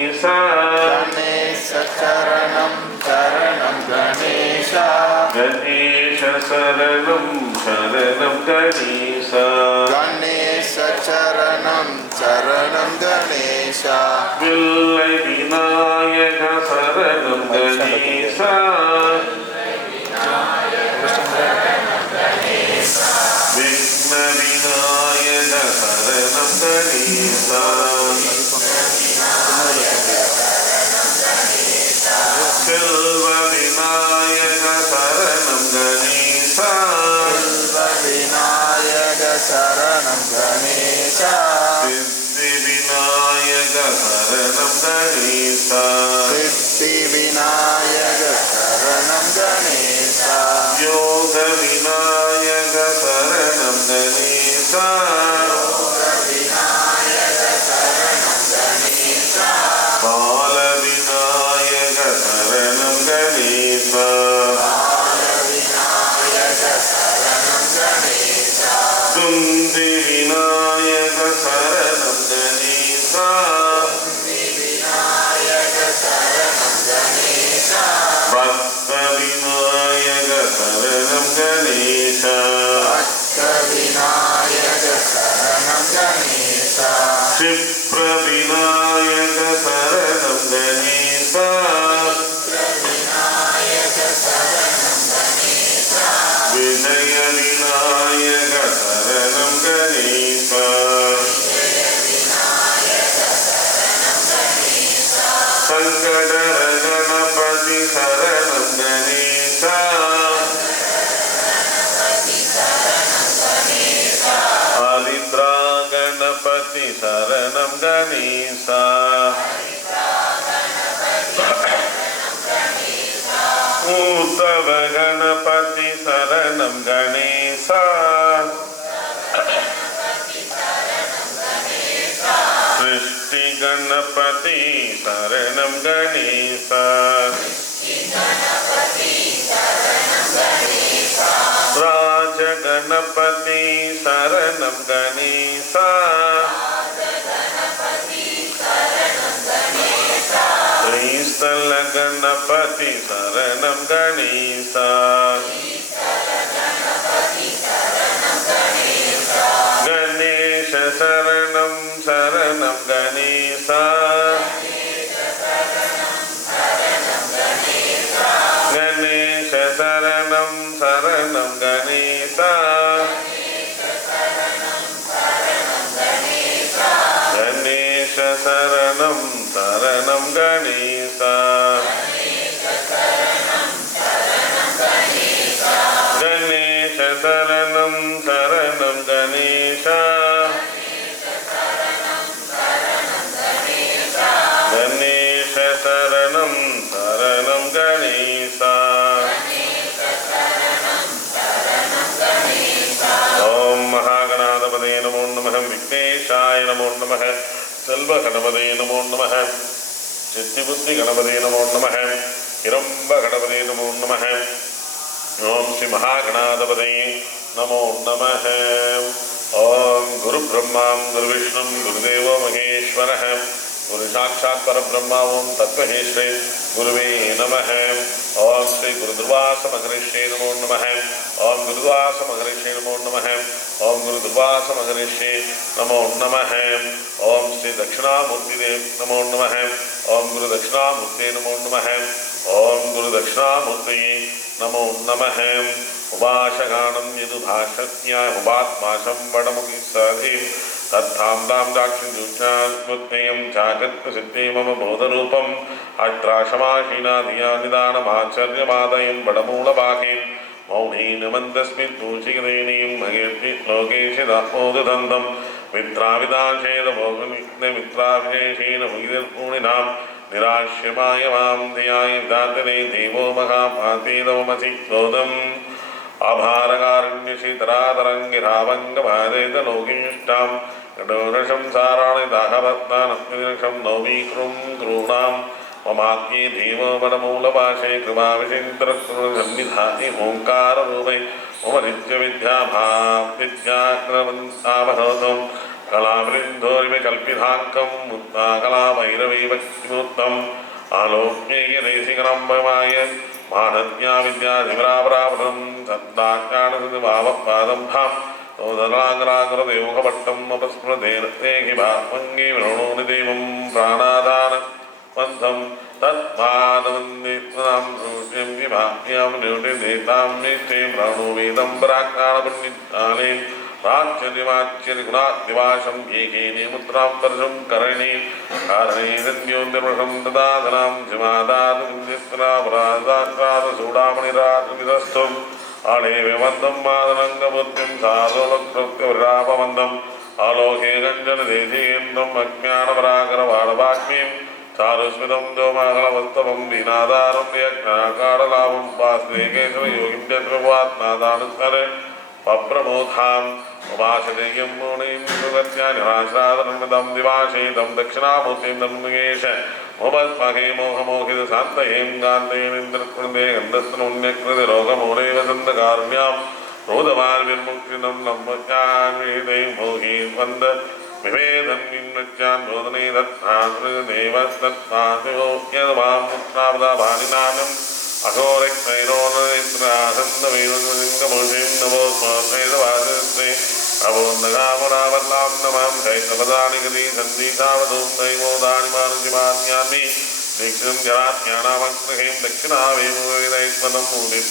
गणेशशरणं शरणं गणेश गणेश शरणं शरणं गणेश गणेशचरणं शरणं गणेश विल्लै विनायक शरणं गणेश विघ्नविनायक शरणं गणेश शरणं गणेश ప్రమీస ఉత్తవ గణపతి శరణం గణేశ. సృష్టి గణపతి శరణం గణేశ. రాజగణపతి శరణం గణేశ. attesa, நம செல்வ கணபதே நமோ நம சித்தி புத்தி கணபதே நமோ நம இரம்ப கணபதே நமோ நம ஓம் ஸ்ரீ மகாகணாதிபதே நமோ நம ஓம் குரு பிரம்மாம் குரு விஷ்ணு குருதேவோ மகேஸ்வர गुरु साक्षात पर ब्रह्म ओम तत्व श्री गुरुवे नमः। ओम श्री गुरुद्वास महर्षि नमो नम। ओम गुरुद्वास महर्षि नमो नम। ओम गुरुद्वास महर्षि नमो नमः। ओम श्री दक्षिणामूर्ति नमो नम। ओम गुरुदक्षिणामूर्ति नमो नम। ओम गुरुदक्षिणामूर्त नमो नम। उपाशगाणं यदुभाषज्ञा उपात्मा शम्बडमुखि साधि யது பாஷத்யா உபாத்மாசம் வடமுகி சதே தத்தாம்தாம் தாட்சிஞ்சூச்சாத்முத்மயம் சாகத்மசித்தே மம போதரூபம் அட்ராசமாஹீனாதியா நிதானமாச்சரியமாதயம் வடமூலபாகேன் மௌனேன மந்தஸ்மின் பூச்சிகதேனீம் மகேர்த்தி லோகேஷி தாமோதுதந்தம் மித்ராவிதாசேதமோகமித்ராவிசேஷேன முகிதூணினாம் நிராஷ்யமாய மாம் தியாய விதாத்தனே தேவோ மகாபாதேதமசி லோதம் आभारकारुण्यशीतरातरङ्गिरावङ्गभादेतलोकीष्टां कडोरशं साराणि दाहवत्नानक्षं नौमीकृं क्रूणां ममात्म्ये धीमोपरमूलपाशे कृपाविचिन्तरसन्निधानि ओङ्काररूपे मम नित्यविद्याभाविद्याग्रवन्तावहतम् कलावृन्दोरिव कल्पिताङ्कं मुक्ताकलाभैरवी भक्तिमूर्तम् आलोक्येयदेशिकरं भवाय मानज्ञा विद्याधिवरापरावृतं सद्दाज्ञानसुभावपादं సోదరాగ్రాగ్రదేముఖపట్టం అపస్మృతేహిభాత్మంగీవృణోనిదేవం ప్రాణాదాన మంథం తత్మానవందేత్రాం సూచ్యం విభాగ్యాం నివృతిదేతాం నిష్ఠే ప్రాణో వేదం పరాక్రాణపుణ్యాలే ప్రాచ్యనివాచ్యనిగుణాదివాశం ఏకేనే ముద్రాం పరుషం కరణే కారణే సంయోన్యమృషం దదాధనాం శిమాదాను ఇంద్రాపరాదాక్రారసూడామణిరాజనిరస్థం ആളേവന്തം മാതളങ്കബുദ്ധിം സാധുവക്രവരാപമന്തം ആലോകേ കഞ്ചന ദേശീന്ദ്രം അജ്ഞാനപരാകരവാണവാഗ്മിയും ചാരുസ്മിതം ജോമാകളവസ്തവം ദീനാധാരം യജ്ഞാകാരലാഭം ഉപാസ്നേകേശ്വര യോഗിന്ദ്രവാത്മാതാണുസ്മരെ പപ്രബോധാം ഉപാശതയും ഗുണയും സുഗത്യാനിരാശ്രാതം ദിവാശീതം ദക്ഷിണാമൂർത്തിം തന്മേശ உபத்மகே மோகமோகித சாந்தேம் காந்தேம் இந்திரகுந்தே கந்தஸ்தனுன்யக்ருதி ரோகமூலே வசந்த காருண்யாம். ரோதவார் விர்முக்தினம் நம்மக்கான்வீதை மோகி வந்த விவேதம் இன்வச்சான் போதனை தத்தாக தேவஸ்தத்வாசிவோக்கியதவாம் முக்தாபதாபாணிநாதம் அகோரைக்ரைரோனேந்திராசந்த வீரசிங்கமூஷிம் நமோ ஸ்மாசேதவாசஸ்தே अवोन्दगामरावल्लां नमां चैतपदानि गति सन्धितावधूं दैवोदानि मानसिमान्यान्नि दीक्षं जराज्ञानामग्रहें दक्षिणावेमो वेदैस्मदं मूलिम्